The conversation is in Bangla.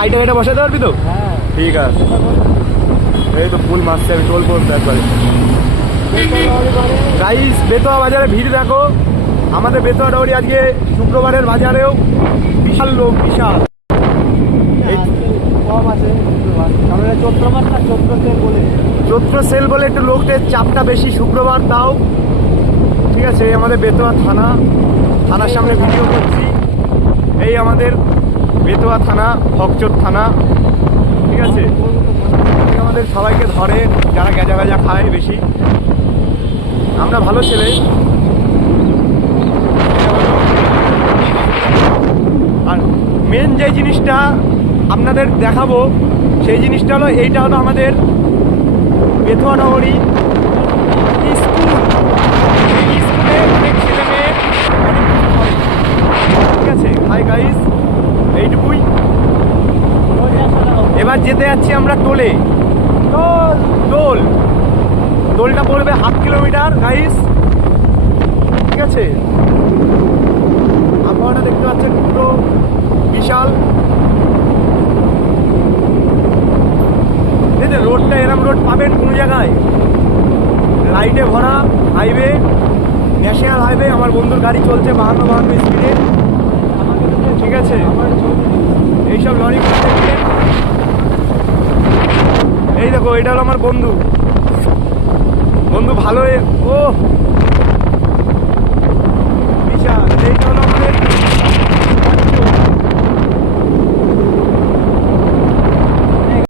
গাড়িটা গাড়িটা বসাতে পারবি তো? হ্যাঁ। ঠিক আছে। এই তো ফুল মারছে আমি টোল করব একবারে গাইস বেতোয়া বাজারে ভিড় দেখো। আমাদের বেতোয়া ডবরি আজকে শুক্রবারের বাজারেও বিশাল লোক বিশাল। এই কম আছে চৈত্র সেল বলে একটু লোকদের চাপটা বেশি শুক্রবার তাও। ঠিক আছে আমাদের বেতোয়া থানা। থানার সামনে ভিডিও করছি। এই আমাদের বেতোয়া থানা ফকচর থানা, ঠিক আছে? আমাদের সবাইকে ধরে, যারা গেজা গেজা খায় বেশি। আমরা ভালো ছেলে। আর মেন যে জিনিসটা আপনাদের দেখাবো, সেই জিনিসটা হলো, এইটা হলো আমাদের বেথুয়া নগরী। এবার যেতে যাচ্ছি আমরা টোলে। Toll toll. টোলটা পড়বে হাফ কিলোমিটার গাইস ঠিক আছে? আবহাওয়াটা দেখতে পাচ্ছেন পুরো বিশাল। রোডটা, এরম রোড পাবেন কোনো জায়গায়। লাইটে ভরা হাইওয়ে ন্যাশনাল হাইওয়ে আমার বন্ধুর গাড়ি চলছে বাহান্ন বাহান্ন স্পিডে ঠিক আছে? এইসব লরি এই দেখো এটা হলো আমার বন্ধু। বন্ধু ভালো ও!